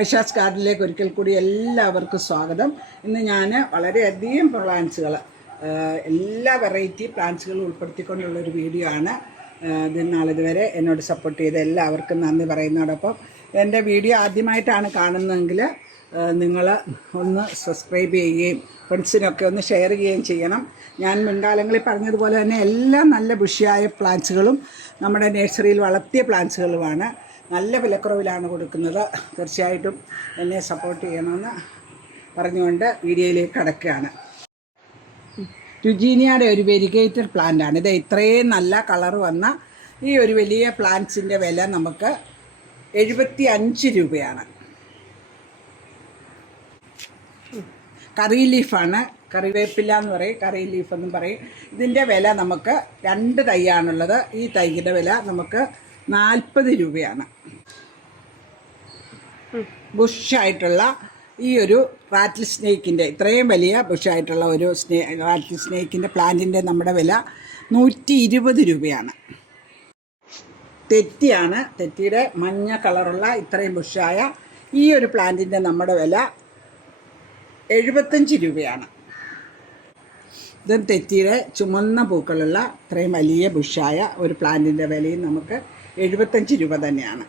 ഐഷാസ് ഗാർഡനിലേക്ക് ഒരിക്കൽ കൂടി എല്ലാവർക്കും സ്വാഗതം. ഇന്ന് ഞാൻ വളരെയധികം പ്ലാന്റ്സുകൾ, എല്ലാ വെറൈറ്റി പ്ലാന്റ്സുകളും ഉൾപ്പെടുത്തിക്കൊണ്ടുള്ളൊരു വീഡിയോ ആണ്. നാളിതുവരെ എന്നോട് സപ്പോർട്ട് ചെയ്ത എല്ലാവർക്കും നന്ദി പറയുന്നതോടൊപ്പം എൻ്റെ വീഡിയോ ആദ്യമായിട്ടാണ് കാണുന്നതെങ്കിൽ നിങ്ങൾ ഒന്ന് സബ്സ്ക്രൈബ് ചെയ്യുകയും ഫ്രണ്ട്സിനൊക്കെ ഒന്ന് ഷെയർ ചെയ്യുകയും ചെയ്യണം. ഞാൻ മുൻകാലങ്ങളിൽ പറഞ്ഞതുപോലെ തന്നെ എല്ലാം നല്ല ബുഷിയായ പ്ലാന്റ്സുകളും നമ്മുടെ നഴ്സറിയിൽ വളർത്തിയ പ്ലാന്റ്സുകളുമാണ്. നല്ല വിലക്കുറവിലാണ് കൊടുക്കുന്നത്. തീർച്ചയായിട്ടും എന്നെ സപ്പോർട്ട് ചെയ്യണമെന്ന് പറഞ്ഞുകൊണ്ട് വീഡിയോയിലേക്ക് കടക്കുകയാണ്. രുജീനിയയുടെ ഒരു വെരിഗേറ്റഡ് പ്ലാന്റാണ് ഇത്. ഇത്രയും നല്ല കളർ വന്ന ഈ ഒരു വലിയ പ്ലാന്റ്സിൻ്റെ വില നമുക്ക് 75 രൂപയാണ്. കറി ലീഫാണ്, കറിവേപ്പില എന്ന് പറയും, കറി ലീഫ് എന്നും പറയും. ഇതിൻ്റെ വില നമുക്ക് 2 തൈയാണുള്ളത്. ഈ തൈയുടെ വില നമുക്ക് 40 രൂപയാണ്. ബുഷായിട്ടുള്ള ഈ ഒരു റാറ്റിൽ സ്നേക്കിൻ്റെ, ഇത്രയും വലിയ ബുഷായിട്ടുള്ള ഒരു റാറ്റിൽ സ്നേക്കിൻ്റെ പ്ലാന്റിൻ്റെ നമ്മുടെ വില 120 രൂപയാണ്. തെറ്റിയാണ്, തെറ്റിയുടെ മഞ്ഞ കളറുള്ള ഇത്രയും ബുഷായ ഈ ഒരു പ്ലാന്റിൻ്റെ നമ്മുടെ വില 75 രൂപയാണ്. ഇത് തെറ്റിയുടെ ചുമന്ന പൂക്കളുള്ള ഇത്രയും വലിയ ബുഷായ ഒരു പ്ലാന്റിൻ്റെ വിലയും നമുക്ക് 75 രൂപ തന്നെയാണ്.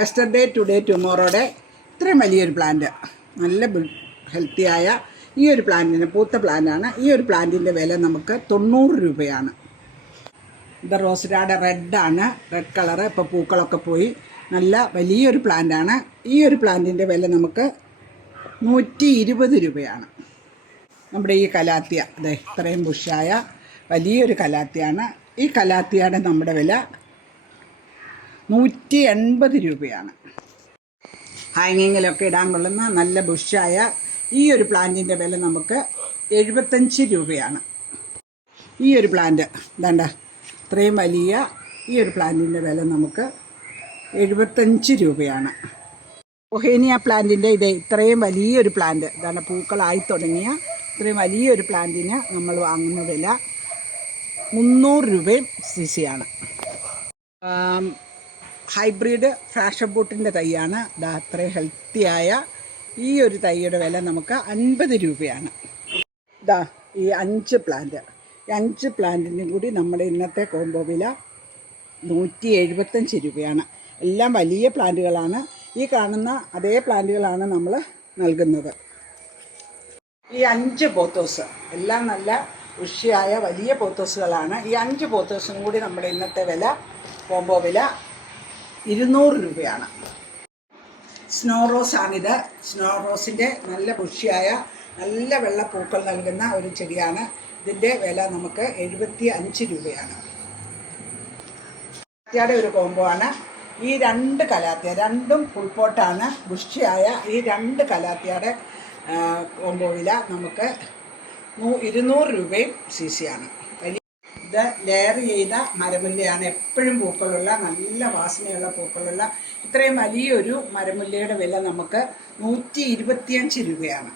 യെസ്റ്റർഡേ ടുഡേ ടുമോറോയുടെ ഇത്രയും വലിയൊരു പ്ലാന്റ്, നല്ല ഹെൽത്തിയായ ഈ ഒരു പ്ലാന്റിന്, പൂത്ത പ്ലാന്റാണ്. ഈ ഒരു പ്ലാന്റിൻ്റെ വില നമുക്ക് 90 രൂപയാണ്. ഇത് റോസ്റ്റാഡ് റെഡാണ്, റെഡ് കളറ്. ഇപ്പോൾ പൂക്കളൊക്കെ പോയി, നല്ല വലിയൊരു പ്ലാന്റാണ്. ഈ ഒരു പ്ലാന്റിൻ്റെ വില നമുക്ക് 120 രൂപയാണ്. നമ്മുടെ ഈ കലാത്തിയ, അതെ ഇത്രയും ബുഷായ വലിയൊരു കലാത്തിയാണ്. ഈ കലാത്തിയുടെ നമ്മുടെ വില 180 രൂപയാണ്. ഹാങ്ങിങ്ങിലൊക്കെ ഇടാൻ കൊള്ളുന്ന നല്ല ബുഷായ ഈ ഒരു പ്ലാന്റിൻ്റെ വില നമുക്ക് 75 രൂപയാണ്. ഈ ഒരു പ്ലാന്റ് ഇതാണ്ട, ഇത്രയും വലിയ ഈ ഒരു പ്ലാന്റിൻ്റെ വില നമുക്ക് 75 രൂപയാണ്. ബൊഹേനിയ പ്ലാന്റിൻ്റെ ഇത് ഇത്രയും വലിയൊരു പ്ലാന്റ്, ഇതാണ് പൂക്കളായി തുടങ്ങിയ ഇത്രയും വലിയൊരു പ്ലാന്റിന് നമ്മൾ വാങ്ങുന്ന വില 300 രൂപയും CC-യാണ്. Hybrid fashion ബൂട്ടിൻ്റെ തൈയാണ്. ഇതാ അത്രയും ഹെൽത്തിയായ ഈ ഒരു തൈയുടെ വില നമുക്ക് 50 രൂപയാണ്. ഇതാ ഈ 5 പ്ലാന്റ്, ഈ 5 പ്ലാന്റിനും കൂടി നമ്മുടെ ഇന്നത്തെ കോംബോ വില 175 രൂപയാണ്. എല്ലാം വലിയ പ്ലാന്റുകളാണ്. ഈ കാണുന്ന അതേ പ്ലാന്റുകളാണ് നമ്മൾ നൽകുന്നത്. ഈ 5 പോത്തോസ് എല്ലാം നല്ല ഉഷിയായ വലിയ പോത്തോസുകളാണ്. ഈ 5 പോത്തോസിനും കൂടി നമ്മുടെ ഇന്നത്തെ വില, കോംബോ വില 200 രൂപയാണ്. സ്നോ റോസാണിത്. സ്നോ റോസിൻ്റെ നല്ല ബുഷിയായ നല്ല വെള്ളപ്പൂക്കൾ നൽകുന്ന ഒരു ചെടിയാണ്. ഇതിൻ്റെ വില നമുക്ക് 75 രൂപയാണ്. കലാത്തിയുടെ ഒരു കോംബോ ആണ്. ഈ 2 കലാത്തിയ, രണ്ടും ഫുൾപോട്ടാണ്. ബുഷിയായ ഈ 2 കലാത്തിയുടെ കോംബോ വില നമുക്ക് 200 രൂപയും CC-യാണ്. ഇത് ലെയർ ചെയ്ത മരമുല്ലയാണ്. എപ്പോഴും പൂക്കളുള്ള നല്ല വാസനയുള്ള പൂക്കളുള്ള ഇത്രയും വലിയൊരു മരമുല്ലയുടെ വില നമുക്ക് 125 രൂപയാണ്.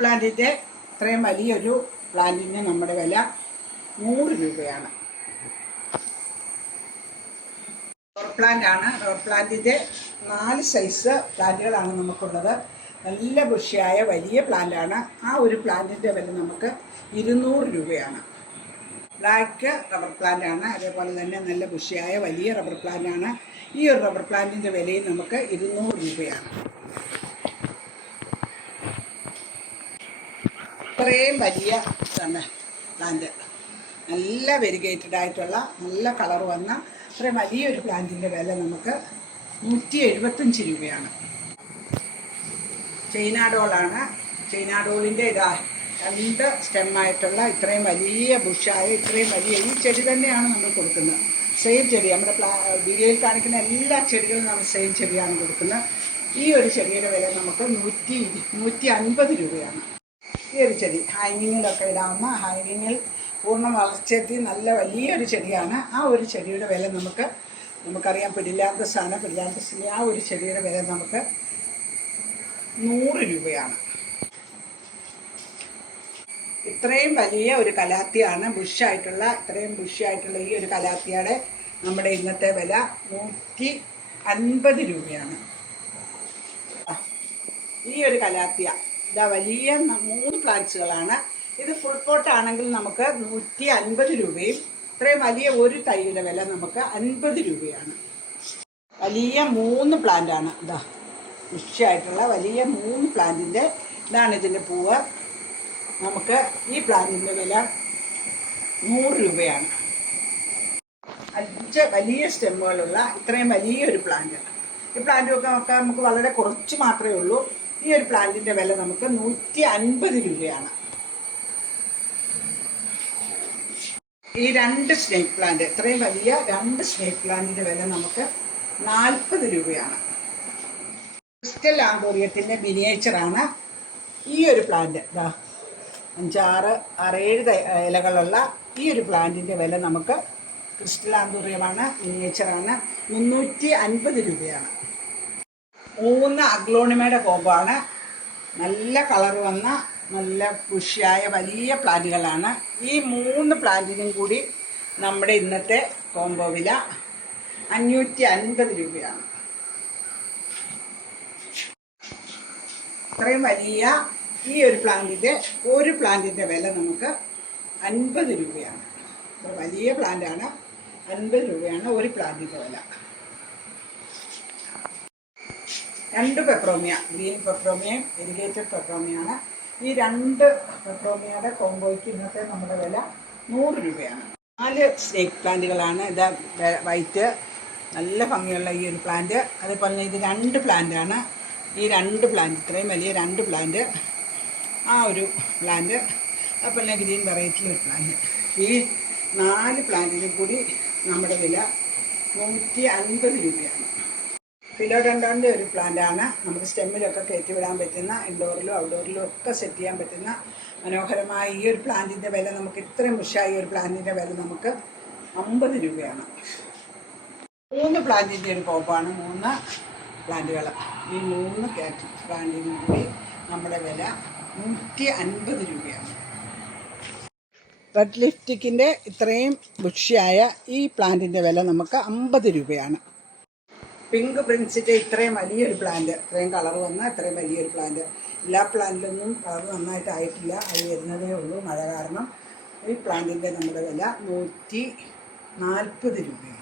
പ്ലാന്റിൻ്റെ ഇത്രയും വലിയൊരു പ്ലാന്റിന് നമ്മുടെ വില 100 രൂപയാണ്. റോർ പ്ലാന്റ് ആണ്. റോർ പ്ലാന്റിൻ്റെ 4 സൈസ് പ്ലാന്റുകളാണ് നമുക്കുള്ളത്. നല്ല ബുഷിയായ വലിയ പ്ലാന്റാണ്. ആ ഒരു പ്ലാന്റിൻ്റെ വില നമുക്ക് 200 രൂപയാണ്. ബ്ലാക്ക് റബ്ബർ പ്ലാന്റ് ആണ്. അതേപോലെ തന്നെ നല്ല ബുഷിയായ വലിയ റബ്ബർ പ്ലാന്റ് ആണ്. ഈ ഒരു റബ്ബർ പ്ലാന്റിൻ്റെ വിലയും നമുക്ക് 200 രൂപയാണ്. ഇത്രയും വലിയ തന്നെ പ്ലാന്റ്, നല്ല വെരിഗേറ്റഡ് ആയിട്ടുള്ള നല്ല കളർ വന്ന ഇത്രയും വലിയൊരു പ്ലാന്റിൻ്റെ വില നമുക്ക് 175 രൂപയാണ്. ചൈനാഡോളാണ്. ചൈനാഡോളിൻ്റെ ഇതാ 2 സ്റ്റെമ്മായിട്ടുള്ള ഇത്രയും വലിയ ബുഷായ ഇത്രയും വലിയ ഈ ചെടി തന്നെയാണ് നമ്മൾ കൊടുക്കുന്നത്. സെയിം ചെടി, നമ്മുടെ വീഡിയോയിൽ കാണിക്കുന്ന എല്ലാ ചെടികളും നമ്മൾ സെയിം ചെടിയാണ് കൊടുക്കുന്നത്. ഈ ഒരു ചെടിയുടെ വില നമുക്ക് 150 രൂപയാണ്. ഈ ഒരു ചെടി ഹാങ്ങിങ്ങിലൊക്കെ ഇടാവുന്ന, ഹാങ്ങിങ്ങിൽ പൂർണ്ണ വളർച്ചയെത്തി നല്ല വലിയൊരു ചെടിയാണ്. ആ ഒരു ചെടിയുടെ വില നമുക്കറിയാം, പിടിലാന്തസാണ്. പിടിലാന്തസിൻ്റെ ആ ഒരു ചെടിയുടെ വില നമുക്ക് 100 രൂപയാണ്. ഇത്രയും വലിയ ഒരു കലാത്തിയാണ്, ബുഷായിട്ടുള്ള ഇത്രയും ബുഷായിട്ടുള്ള ഈ ഒരു കലാത്തിയുടെ നമ്മുടെ ഇന്നത്തെ വില 150 രൂപയാണ്. ഈ ഒരു കലാത്തിയ ഇതാ വലിയ 3 പ്ലാന്റ്സുകളാണ്. ഇത് ഫുൾ പോട്ട് ആണെങ്കിൽ നമുക്ക് 150 രൂപയും ഇത്രയും വലിയ ഒരു തൈയുടെ വില നമുക്ക് 50 രൂപയാണ്. വലിയ 3 പ്ലാന്റാണ്. ഇതാ ബുഷിയായിട്ടുള്ള വലിയ 3 പ്ലാന്റിൻ്റെ ഇതാണ് ഇതിൻ്റെ പൂവ്. നമുക്ക് ഈ പ്ലാന്റിൻ്റെ വില 100 രൂപയാണ്. 5 വലിയ സ്റ്റെമ്മുകളുള്ള ഇത്രയും വലിയൊരു പ്ലാന്റ്. ഈ പ്ലാന്റൊക്കെ നമുക്ക് വളരെ കുറച്ച് മാത്രമേ ഉള്ളൂ. ഈ ഒരു പ്ലാന്റിൻ്റെ വില നമുക്ക് 150 രൂപയാണ്. ഈ 2 സ്നേക്ക് പ്ലാന്റ്, ഇത്രയും വലിയ 2 സ്നേക്ക് പ്ലാന്റിൻ്റെ വില നമുക്ക് 40 രൂപയാണ്. ക്രിസ്റ്റൽ ആന്തോറിയത്തിൻ്റെ മിനിയേച്ചറാണ് ഈ ഒരു പ്ലാന്റ്. 5, 6, 7 ഇലകളുള്ള ഈ ഒരു പ്ലാന്റിൻ്റെ വില നമുക്ക് ക്രിസ്റ്റൽ ആന്തോറിയമാണ്, മിനിയേച്ചറാണ്, 350 രൂപയാണ്. 3 അഗ്ലോണിമയുടെ കോമ്പോ ആണ്. നല്ല കളർ വന്ന നല്ല പുഷിയായ വലിയ പ്ലാന്റുകളാണ്. ഈ 3 പ്ലാന്റിനും കൂടി നമ്മുടെ ഇന്നത്തെ കോമ്പോ വില 550 രൂപയാണ്. ഇത്രയും വലിയ ഈ ഒരു പ്ലാന്റിൻ്റെ വില നമുക്ക് 50 രൂപയാണ്. വലിയ പ്ലാന്റാണ്, 50 രൂപയാണ് ഒരു പ്ലാന്റിൻ്റെ വില. 2 പെപ്രോമിയ, ഗ്രീൻ പെപ്രോമിയയും ഇറിഗേറ്റഡ് പെപ്രോമിയാണ്. ഈ 2 പെപ്രോമിയയുടെ കോമ്പോയ്ക്ക് ഇന്നത്തെ നമ്മുടെ വില 100 രൂപയാണ്. 4 സ്നേക്ക് പ്ലാന്റുകളാണ്. ഇത് വൈറ്റ് നല്ല ഭംഗിയുള്ള ഈ ഒരു പ്ലാന്റ്. അതേപോലെ തന്നെ ഇത് 2 പ്ലാന്റാണ്. ഈ 2 പ്ലാന്റ്, ഇത്രയും വലിയ 2 പ്ലാന്റ്, ആ ഒരു പ്ലാന്റ്, അതുപോലെ തന്നെ ഗ്രീൻ വെറൈറ്റിയിലൊരു പ്ലാന്റ്. ഈ 4 പ്ലാന്റിനും കൂടി നമ്മുടെ വില 150 രൂപയാണ്. ഫിലോഡെൻഡ്രോണിൻ്റെ ഒരു പ്ലാന്റാണ്. നമുക്ക് സ്റ്റെമ്മിലൊക്കെ കയറ്റി വിടാൻ പറ്റുന്ന, ഇൻഡോറിലും ഔട്ട്ഡോറിലും ഒക്കെ സെറ്റ് ചെയ്യാൻ പറ്റുന്ന മനോഹരമായ ഈ ഒരു പ്ലാന്റിൻ്റെ വില നമുക്ക്, ഇത്രയും ബുഷായ ഒരു പ്ലാന്റിൻ്റെ വില നമുക്ക് 50 രൂപയാണ്. 3 പ്ലാന്റിൻ്റെ ഒരു കോപ്പാണ്, 3 പ്ലാന്റുകൾ. ഈ 3 പ്ലാന്റിനും കൂടി നമ്മുടെ വില 150 രൂപയാണ്. റെഡ് ലിപ്സ്റ്റിക്കിൻ്റെ ഇത്രയും ബുഷിയായ ഈ പ്ലാന്റിൻ്റെ വില നമുക്ക് 50 രൂപയാണ്. പിങ്ക് പ്രിൻസിൻ്റെ ഇത്രയും വലിയൊരു പ്ലാന്റ്, ഇത്രയും കളർ വന്ന ഇത്രയും വലിയൊരു പ്ലാന്റ്. എല്ലാ പ്ലാന്റിലൊന്നും കളർ നന്നായിട്ടായിട്ടില്ല, അത് വരുന്നതേ ഉള്ളൂ മഴ കാരണം. ഈ പ്ലാന്റിൻ്റെ നമ്മുടെ വില 140 രൂപയാണ്.